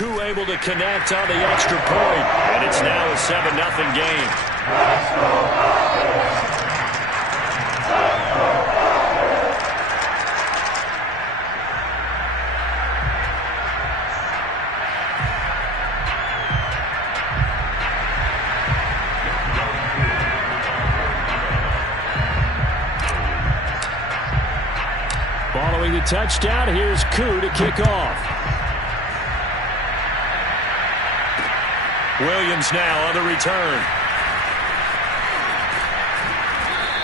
Koo able to connect on the extra point, and it's now a 7-0 game. Following the touchdown, here's Koo to kick off. Williams now on the return.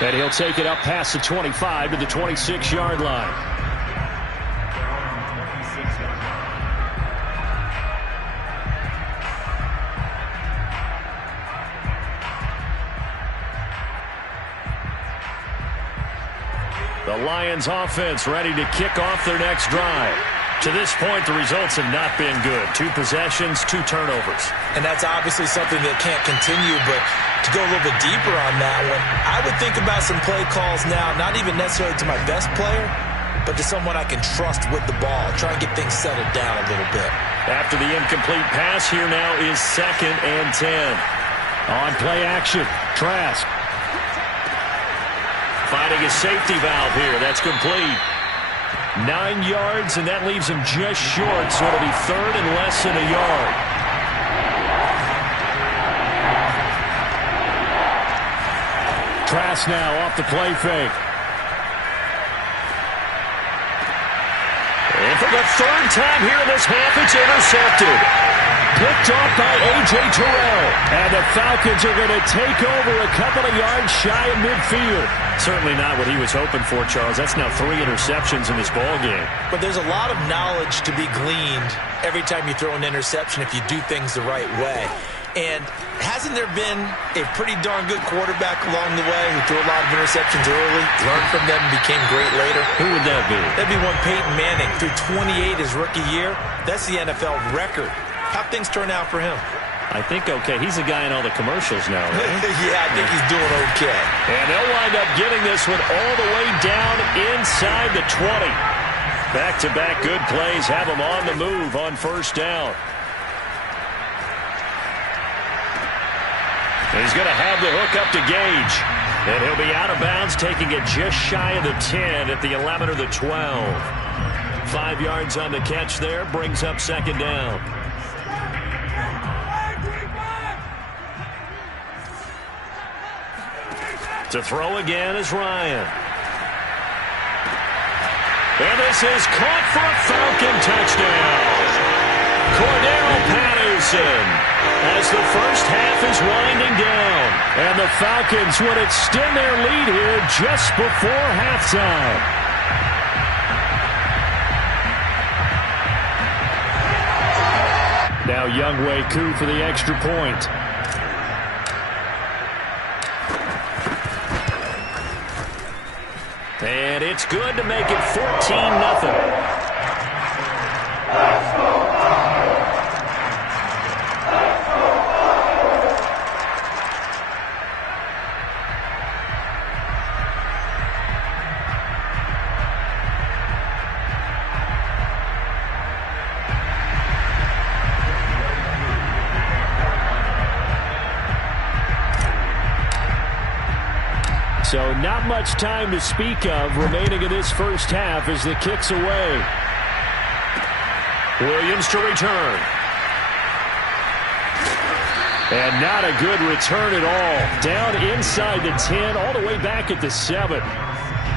And he'll take it up past the 25 to the 26-yard line. The Lions offense ready to kick off their next drive. To this point, the results have not been good. 2 possessions, 2 turnovers. And that's obviously something that can't continue, but to go a little bit deeper on that one, I would think about some play calls now, not even necessarily to my best player, but to someone I can trust with the ball. Try and get things settled down a little bit. After the incomplete pass, here now is 2nd and 10. On play action, Trask. Finding a safety valve here. That's complete. 9 yards, and that leaves him just short, so it'll be 3rd and less than a yard. Trask now off the play fake. And for the 3rd time here in this half, it's intercepted. Picked off by A.J. Terrell. And the Falcons are going to take over a couple of yards shy of midfield. Certainly not what he was hoping for, Charles. That's now 3 interceptions in this ball game. But there's a lot of knowledge to be gleaned every time you throw an interception if you do things the right way. And hasn't there been a pretty darn good quarterback along the way who threw a lot of interceptions early, learned from them, and became great later? Who would that be? That'd be one Peyton Manning. Threw 28 his rookie year. That's the NFL record. How'd things turn out for him? I think okay. He's the guy in all the commercials now, right? Yeah, I think he's doing okay. And they'll wind up getting this one all the way down inside the 20. Back-to-back good plays have him on the move on 1st down. He's going to have the hook up to Gage. And he'll be out of bounds, taking it just shy of the 10 at the 11 or the 12. 5 yards on the catch there, brings up 2nd down. To throw again is Ryan. And this is caught for a Falcon touchdown. Cordero Patterson as the first half is winding down. And the Falcons would extend their lead here just before halftime. Now Younghoe Koo for the extra point. And it's good to make it 14-0. So not much time to speak of remaining in this first half as the kick's away. Williams to return. And not a good return at all. Down inside the 10, all the way back at the 7.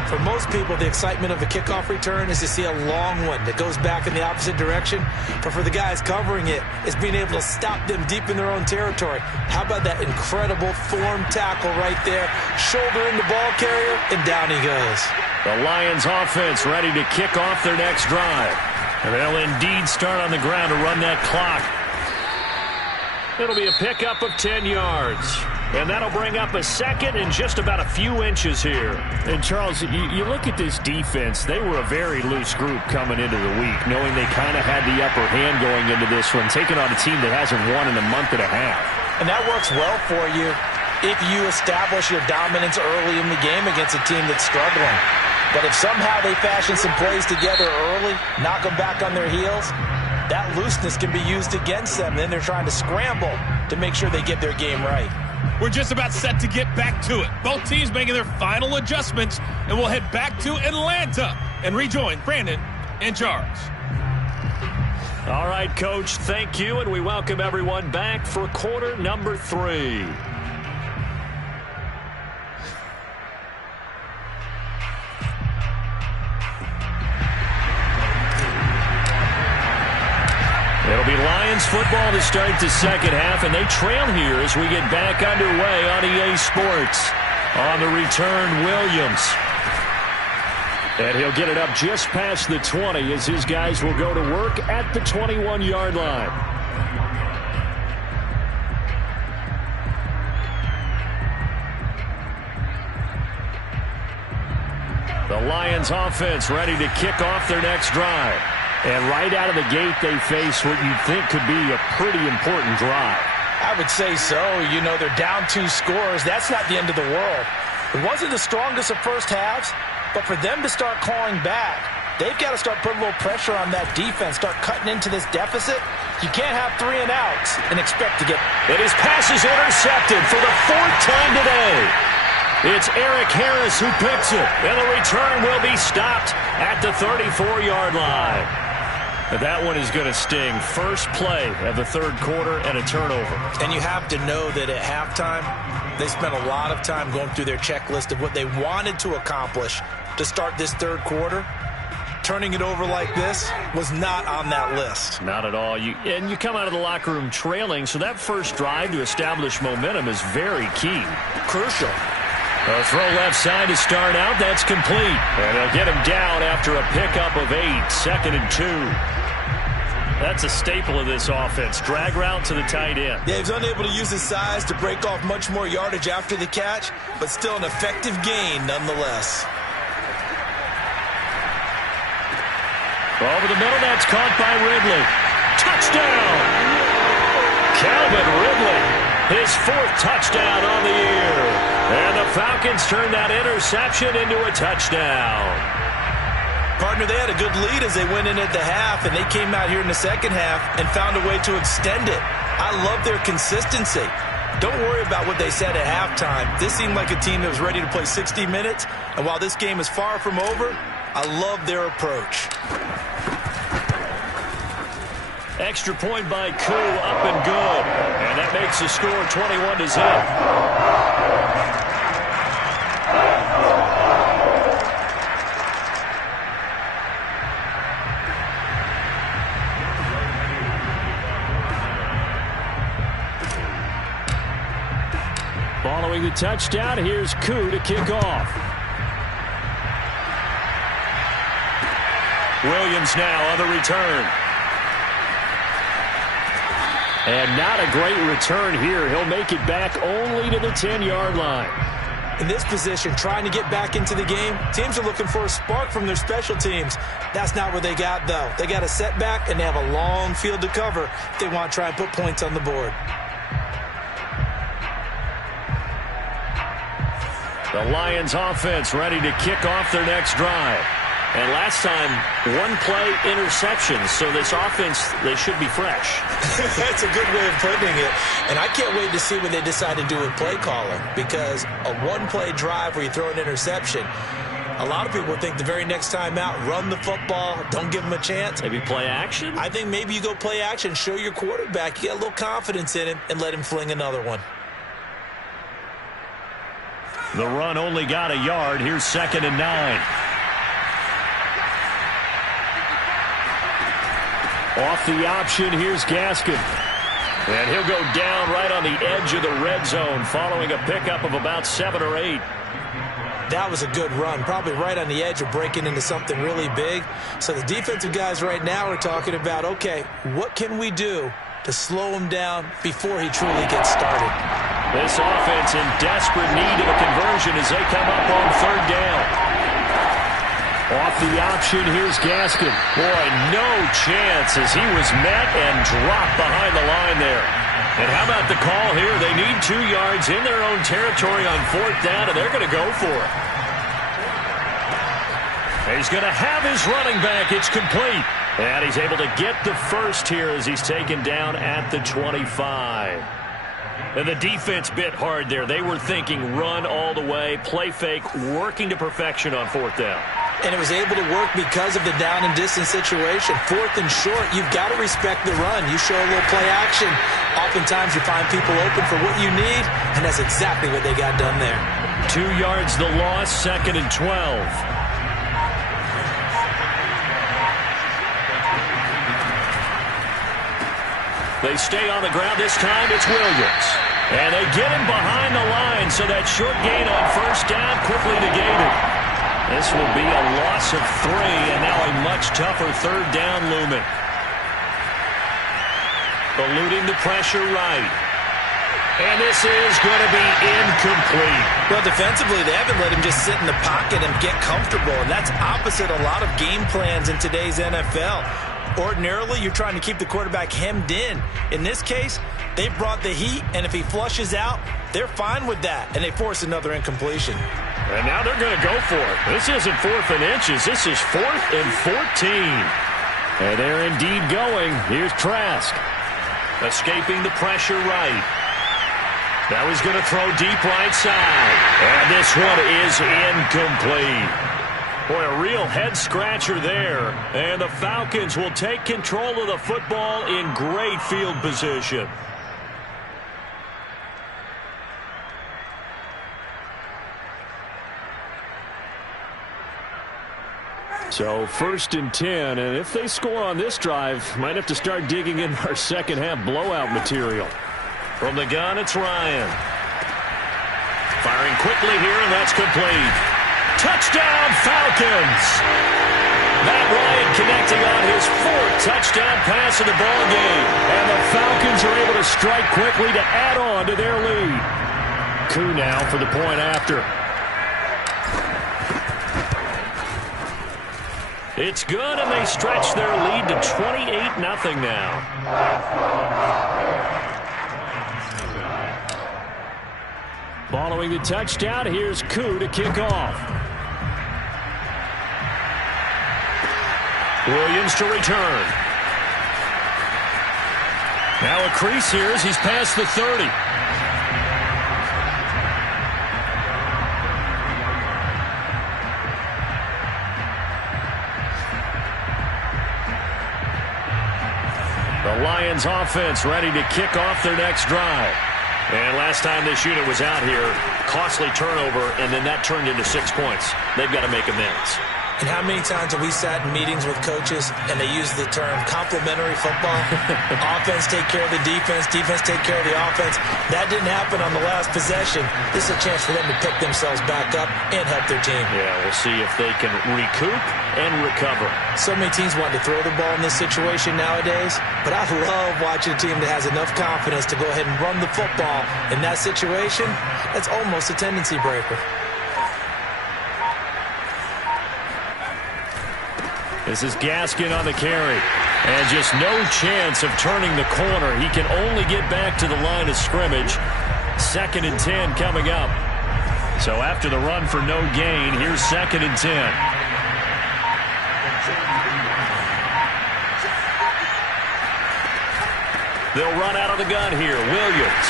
For most people, the excitement of a kickoff return is to see a long one that goes back in the opposite direction. But for the guys covering it, it's being able to stop them deep in their own territory. How about that incredible form tackle right there? Shoulder in the ball carrier, and down he goes. The Lions offense ready to kick off their next drive. And they'll indeed start on the ground to run that clock. It'll be a pickup of 10 yards. And that'll bring up a 2nd and just about a few inches here. And, Charles, you look at this defense, they were a very loose group coming into the week, knowing they kind of had the upper hand going into this one, taking on a team that hasn't won in a month and a half. And that works well for you if you establish your dominance early in the game against a team that's struggling. But if somehow they fashion some plays together early, knock them back on their heels, that looseness can be used against them. Then they're trying to scramble to make sure they get their game right. We're just about set to get back to it. Both teams making their final adjustments, and we'll head back to Atlanta and rejoin Brandon and Charles. All right, Coach, thank you, and we welcome everyone back for quarter number 3. It'll be Lions football to start the second half, and they trail here as we get back underway on EA Sports. On the return, Williams. And he'll get it up just past the 20 as his guys will go to work at the 21-yard line. The Lions offense ready to kick off their next drive. And right out of the gate, they face what you'd think could be a pretty important drive. I would say so. You know, they're down 2 scores. That's not the end of the world. It wasn't the strongest of first halves, but for them to start clawing back, they've got to start putting a little pressure on that defense, start cutting into this deficit. You can't have 3 and outs and expect to get... And his pass is intercepted for the 4th time today. It's Eric Harris who picks it, and the return will be stopped at the 34-yard line. But that one is going to sting. First play of the third quarter and a turnover. And you have to know that at halftime, they spent a lot of time going through their checklist of what they wanted to accomplish to start this third quarter. Turning it over like this was not on that list. Not at all. You come out of the locker room trailing, so that first drive to establish momentum is very key. Crucial. A throw left side to start out. That's complete. And they'll get him down after a pickup of 8. 2nd and 2. That's a staple of this offense. Drag route to the tight end. Yeah, he's unable to use his size to break off much more yardage after the catch, but still an effective gain nonetheless. Over the middle, that's caught by Ridley. Touchdown! Calvin Ridley, his 4th touchdown on the year. And the Falcons turn that interception into a touchdown. Partner, they had a good lead as they went in at the half, and they came out here in the second half and found a way to extend it. I love their consistency. Don't worry about what they said at halftime. This seemed like a team that was ready to play 60 minutes, and while this game is far from over, I love their approach. Extra point by Koo, up and good. And that makes the score 21-0. Following the touchdown, here's Koo to kick off. Williams now on the return. And not a great return here. He'll make it back only to the 10-yard line. In this position, trying to get back into the game, teams are looking for a spark from their special teams. That's not what they got, though. They got a setback, and they have a long field to cover if they want to try and put points on the board. The Lions offense ready to kick off their next drive. And last time, 1-play interception. So this offense, they should be fresh. That's a good way of putting it. And I can't wait to see what they decide to do with play calling. Because a 1-play drive where you throw an interception, a lot of people think the very next time out, run the football, don't give them a chance. Maybe play action? I think maybe you go play action, show your quarterback, you get a little confidence in him, and let him fling another one. The run only got a yard. Here's 2nd and 9. Off the option, here's Gaskin. And he'll go down right on the edge of the red zone following a pickup of about 7 or 8. That was a good run, probably right on the edge of breaking into something really big. So the defensive guys right now are talking about, okay, what can we do to slow him down before he truly gets started? This offense in desperate need of a conversion as they come up on 3rd down. Off the option, here's Gaskin. Boy, no chance as he was met and dropped behind the line there. And how about the call here? They need 2 yards in their own territory on 4th down, and they're going to go for it. He's going to have his running back. It's complete. And he's able to get the first here as he's taken down at the 25. And the defense bit hard there. They were thinking run all the way, play fake, working to perfection on fourth down. And it was able to work because of the down and distance situation. Fourth and short, you've got to respect the run. You show a little play action. Oftentimes you find people open for what you need, and that's exactly what they got done there. 2 yards the loss, 2nd and 12. They stay on the ground. This time it's Williams. And they get him behind the line, so that short gain on first down quickly negated. This will be a loss of 3, and now a much tougher third down looming. Eluding the pressure right. And this is going to be incomplete. Well, defensively, they haven't let him just sit in the pocket and get comfortable, and that's opposite a lot of game plans in today's NFL. Ordinarily, you're trying to keep the quarterback hemmed in. In this case, they brought the heat, and if he flushes out, they're fine with that, and they force another incompletion. And now they're going to go for it. This isn't 4th and inches. This is 4th and 14. And they're indeed going. Here's Trask. Escaping the pressure right. Now he's going to throw deep right side. And this one is incomplete. Boy, a real head-scratcher there. And the Falcons will take control of the football in great field position. So 1st and 10, and if they score on this drive, might have to start digging in our second half blowout material. From the gun, it's Ryan. Firing quickly here, and that's complete. Touchdown, Falcons! Matt Ryan connecting on his 4th touchdown pass of the ball game. And the Falcons are able to strike quickly to add on to their lead. Koo now for the point after. It's good, and they stretch their lead to 28-0 now. Following the touchdown, here's Koo to kick off. Williams to return. Now a crease here as he's past the 30. The Lions offense ready to kick off their next drive. And last time this unit was out here, costly turnover, and then that turned into 6 points. They've got to make amends. And how many times have we sat in meetings with coaches and they use the term complementary football? Offense take care of the defense, defense take care of the offense. That didn't happen on the last possession. This is a chance for them to pick themselves back up and help their team. Yeah, we'll see if they can recoup and recover. So many teams want to throw the ball in this situation nowadays, but I love watching a team that has enough confidence to go ahead and run the football. In that situation, that's almost a tendency breaker. This is Gaskin on the carry. And just no chance of turning the corner. He can only get back to the line of scrimmage. 2nd and 10 coming up. So after the run for no gain, here's 2nd and 10. They'll run out of the gun here. Williams.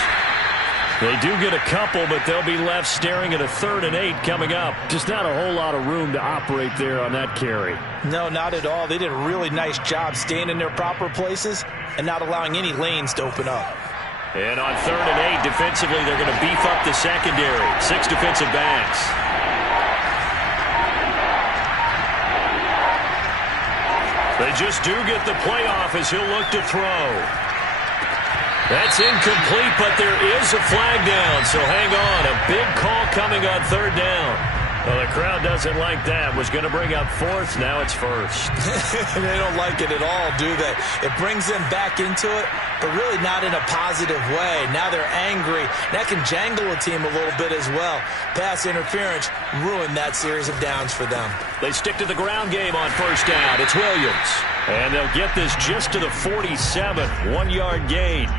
They do get a couple, but they'll be left staring at a 3rd and 8 coming up. Just not a whole lot of room to operate there on that carry. No, not at all. They did a really nice job staying in their proper places and not allowing any lanes to open up. And on 3rd and 8, defensively, they're going to beef up the secondary. 6 defensive backs. They just do get the playoff as he'll look to throw. That's incomplete, but there is a flag down, so hang on. A big call coming on 3rd down. Well, the crowd doesn't like that. Was going to bring up 4th, now it's 1st. They don't like it at all, do they? It brings them back into it, but really not in a positive way. Now they're angry. That can jangle a team a little bit as well. Pass interference ruined that series of downs for them. They stick to the ground game on 1st down. It's Williams. And they'll get this just to the 47. 1-yard gain.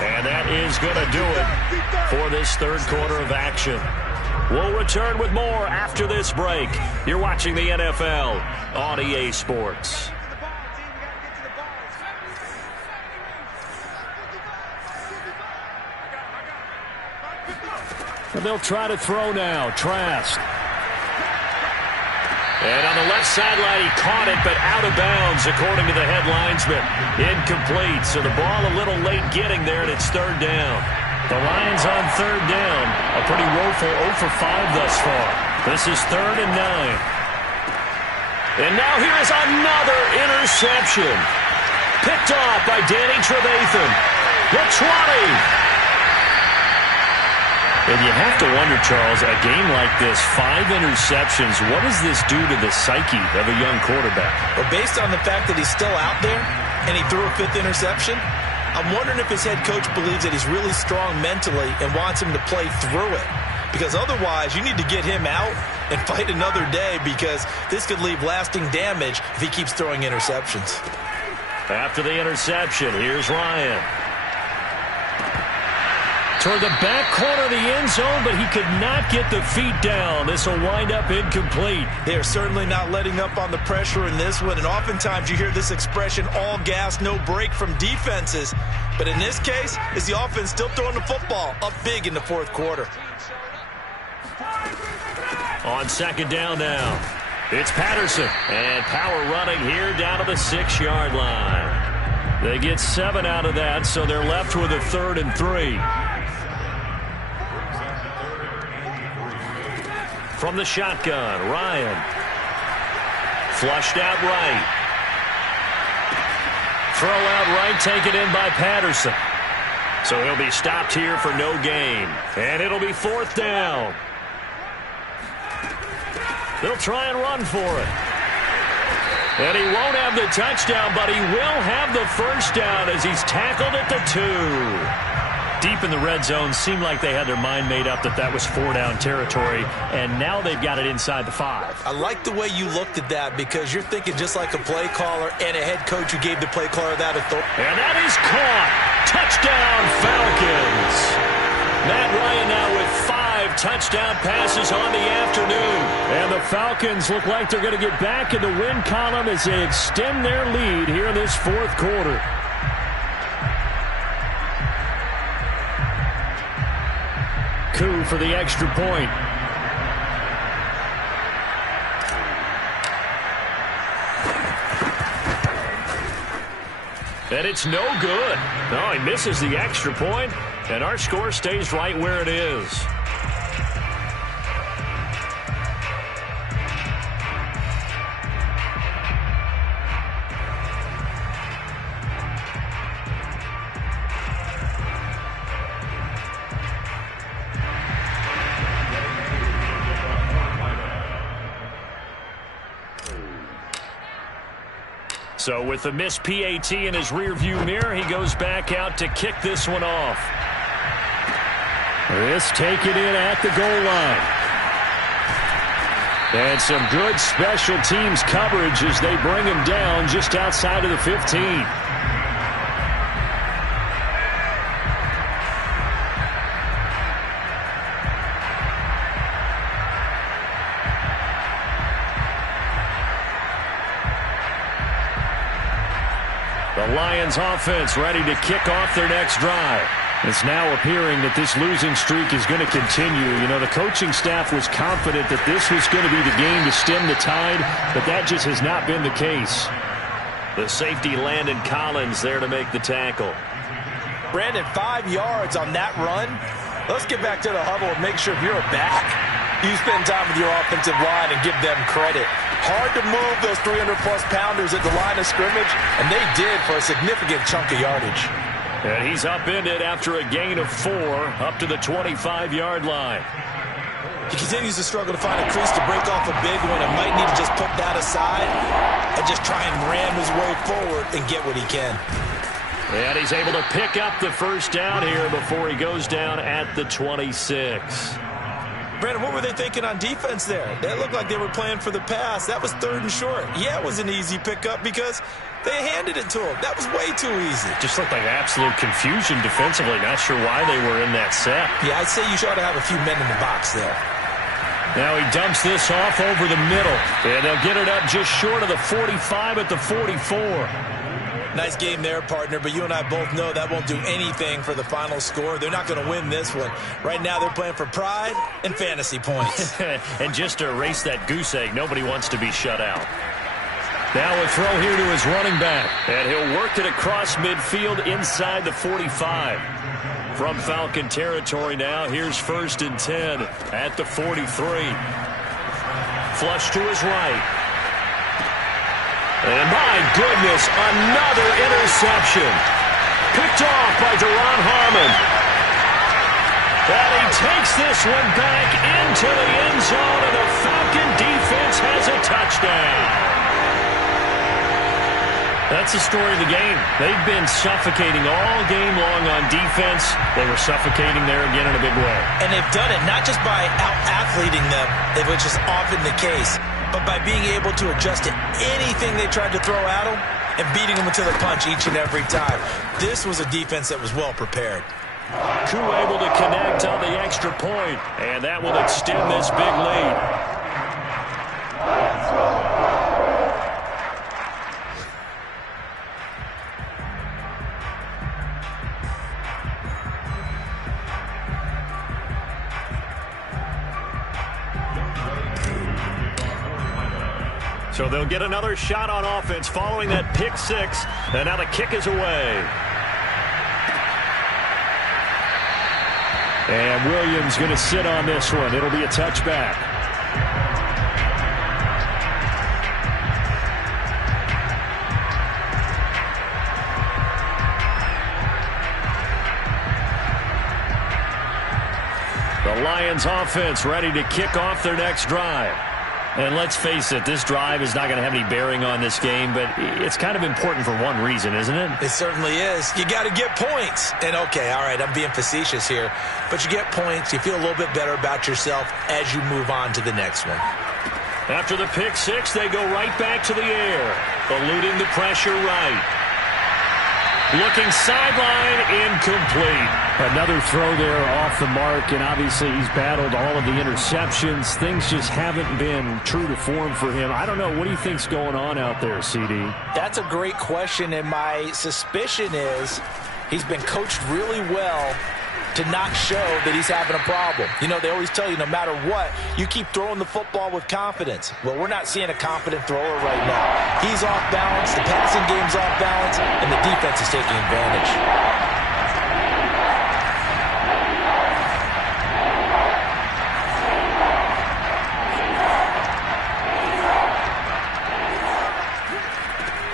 And And that is going to do it for this third quarter of action. We'll return with more after this break. You're watching the NFL on EA Sports. And they'll try to throw now. Trask. And on the left sideline, he caught it, but out of bounds, according to the head linesman. Incomplete, so the ball a little late getting there, and it's third down. The Lions on third down. A pretty woeful 0 for 5 thus far. This is 3rd and 9. And now here is another interception. Picked off by Danny Trevathan. The 20. And you have to wonder, Charles, a game like this, 5 interceptions, what does this do to the psyche of a young quarterback? Well, based on the fact that he's still out there and he threw a 5th interception, I'm wondering if his head coach believes that he's really strong mentally and wants him to play through it. Because otherwise, you need to get him out and fight another day, because this could leave lasting damage if he keeps throwing interceptions. After the interception, here's Ryan. Toward the back corner of the end zone, but he could not get the feet down. This will wind up incomplete. They are certainly not letting up on the pressure in this one, and oftentimes you hear this expression, all gas, no break, from defenses. But in this case, is the offense still throwing the football up big in the fourth quarter. On second down now, it's Patterson. And power running here down to the 6-yard line. They get 7 out of that, so they're left with a 3rd and 3. From the shotgun, Ryan. Flushed out right. Throw out right, taken in by Patterson. So he'll be stopped here for no gain. And it'll be 4th down. They'll try and run for it. And he won't have the touchdown, but he will have the first down as he's tackled at the 2. Deep in the red zone, seemed like they had their mind made up that that was 4-down territory, and now they've got it inside the 5. I like the way you looked at that, because you're thinking just like a play caller and a head coach who gave the play caller that authority. And that is caught. Touchdown, Falcons. Matt Ryan now with 5 touchdown passes on the afternoon. And the Falcons look like they're going to get back in the win column as they extend their lead here in this fourth quarter. Coup for the extra point. And it's no good. No, he misses the extra point, and our score stays right where it is. So with the missed PAT in his rearview mirror, he goes back out to kick this one off. This taken in at the goal line. And some good special teams coverage as they bring him down just outside of the 15. The Lions offense ready to kick off their next drive. It's now appearing that this losing streak is going to continue. You know, the coaching staff was confident that this was going to be the game to stem the tide, but that just has not been the case. The safety Landon Collins there to make the tackle. Brandon, 5 yards on that run. Let's get back to the huddle and make sure if you're a back, you spend time with your offensive line and give them credit. Hard to move those 300-plus pounders at the line of scrimmage, and they did for a significant chunk of yardage. And he's upended after a gain of 4 up to the 25-yard line. He continues to struggle to find a crease to break off a big one and might need to just put that aside and just try and ram his way forward and get what he can. And he's able to pick up the first down here before he goes down at the 26. Brandon, what were they thinking on defense there? They looked like they were playing for the pass. That was 3rd and short. Yeah, it was an easy pickup because they handed it to them. That was way too easy. Just looked like absolute confusion defensively. Not sure why they were in that set. Yeah, I'd say you ought to have a few men in the box there. Now he dumps this off over the middle, and they'll get it up just short of the 45 at the 44. Nice game there, partner, but you and I both know that won't do anything for the final score. They're not going to win this one. Right now they're playing for pride and fantasy points. And just to erase that goose egg, nobody wants to be shut out. Now a throw here to his running back, and he'll work it across midfield inside the 45. From Falcon territory now, here's 1st and 10 at the 43. Flush to his right. And my goodness, another interception. Picked off by Deron Harmon. And he takes this one back into the end zone, and the Falcon defense has a touchdown. That's the story of the game. They've been suffocating all game long on defense. They were suffocating there again in a big way. And they've done it not just by out-athleting them, which is often the case, but by being able to adjust to anything they tried to throw at them and beating them to the punch each and every time. This was a defense that was well prepared. Koo able to connect on the extra point, and that will extend this big lead. So they'll get another shot on offense following that pick 6, and now the kick is away. And Williams going to sit on this one. It'll be a touchback. The Lions offense ready to kick off their next drive. And let's face it, this drive is not going to have any bearing on this game, but it's kind of important for one reason, isn't it? It certainly is. You got to get points. And, okay, all right, I'm being facetious here, but you get points, you feel a little bit better about yourself as you move on to the next one. After the pick 6, they go right back to the air, eluding the pressure right. Looking sideline, incomplete. Another throw there off the mark, and obviously he's battled all of the interceptions. Things just haven't been true to form for him. I don't know. What do you think's going on out there, CD? That's a great question, and my suspicion is he's been coached really well to not show that he's having a problem. You know, they always tell you no matter what, you keep throwing the football with confidence. Well, we're not seeing a confident thrower right now. He's off balance, the passing game's off balance, and the defense is taking advantage.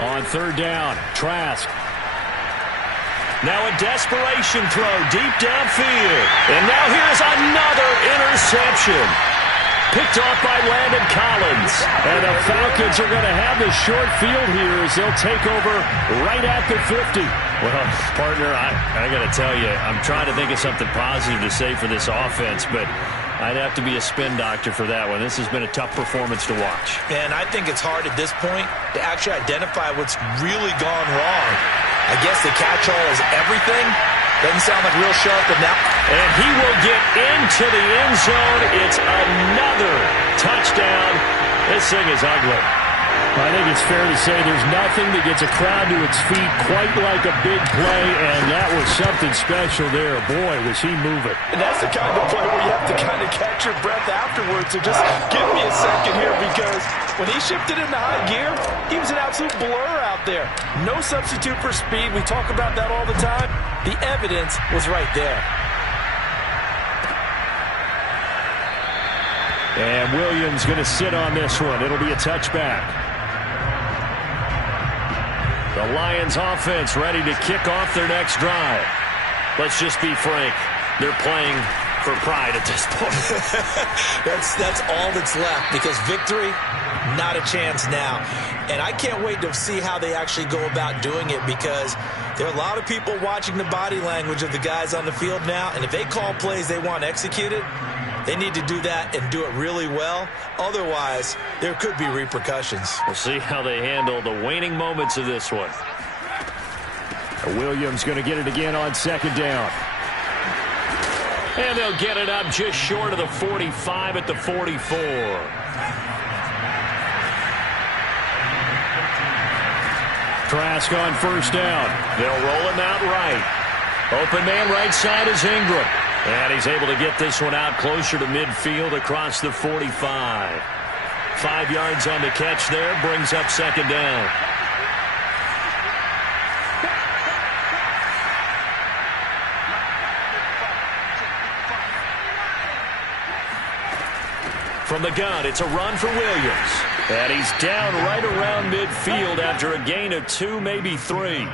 On 3rd down, Trask. Now a desperation throw deep downfield. And now here's another interception. Picked off by Landon Collins. And the Falcons are going to have the short field here as they'll take over right at the 50. Well, partner, I got to tell you, I'm trying to think of something positive to say for this offense, but I'd have to be a spin doctor for that one. This has been a tough performance to watch. And I think it's hard at this point to actually identify what's really gone wrong. I guess the catch-all is everything. Doesn't sound like real sharp enough. And he will get into the end zone. It's another touchdown. This thing is ugly. I think it's fair to say there's nothing that gets a crowd to its feet quite like a big play, and that was something special there. Boy, was he moving. And that's the kind of play where you have to kind of catch your breath afterwards. So just give me a second here, because when he shifted into high gear, he was an absolute blur out there. No substitute for speed. We talk about that all the time. The evidence was right there. And Williams going to sit on this one. It'll be a touchback. The Lions offense ready to kick off their next drive. Let's just be frank. They're playing for pride at this point. That's all that's left, because victory, not a chance now. And I can't wait to see how they actually go about doing it, because there are a lot of people watching the body language of the guys on the field now, and if they call plays they want executed, They need to do that and do it really well. Otherwise, there could be repercussions. We'll see how they handle the waning moments of this one. Williams going to get it again on second down. And they'll get it up just short of the 45 at the 44. Trask on first down. They'll roll him out right. Open man right side is Ingram. And he's able to get this one out closer to midfield across the 45. 5 yards on the catch there, brings up second down. From the gun, it's a run for Williams. And he's down right around midfield after a gain of 2, maybe 3.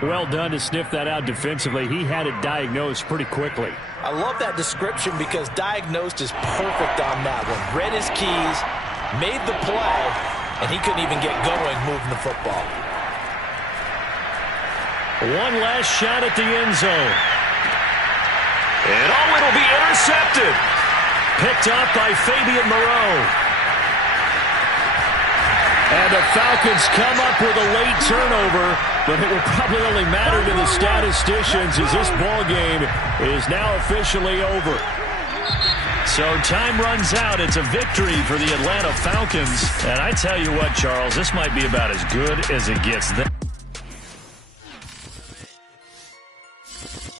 Well done to sniff that out defensively. He had it diagnosed pretty quickly. I love that description because diagnosed is perfect on that one. Read his keys, made the play, and he couldn't even get going moving the football. One last shot at the end zone. And oh, it'll be intercepted. Picked up by Fabian Moreau. And the Falcons come up with a late turnover, but it will probably only matter to the statisticians as this ball game is now officially over. So time runs out. It's a victory for the Atlanta Falcons. And I tell you what, Charles, this might be about as good as it gets.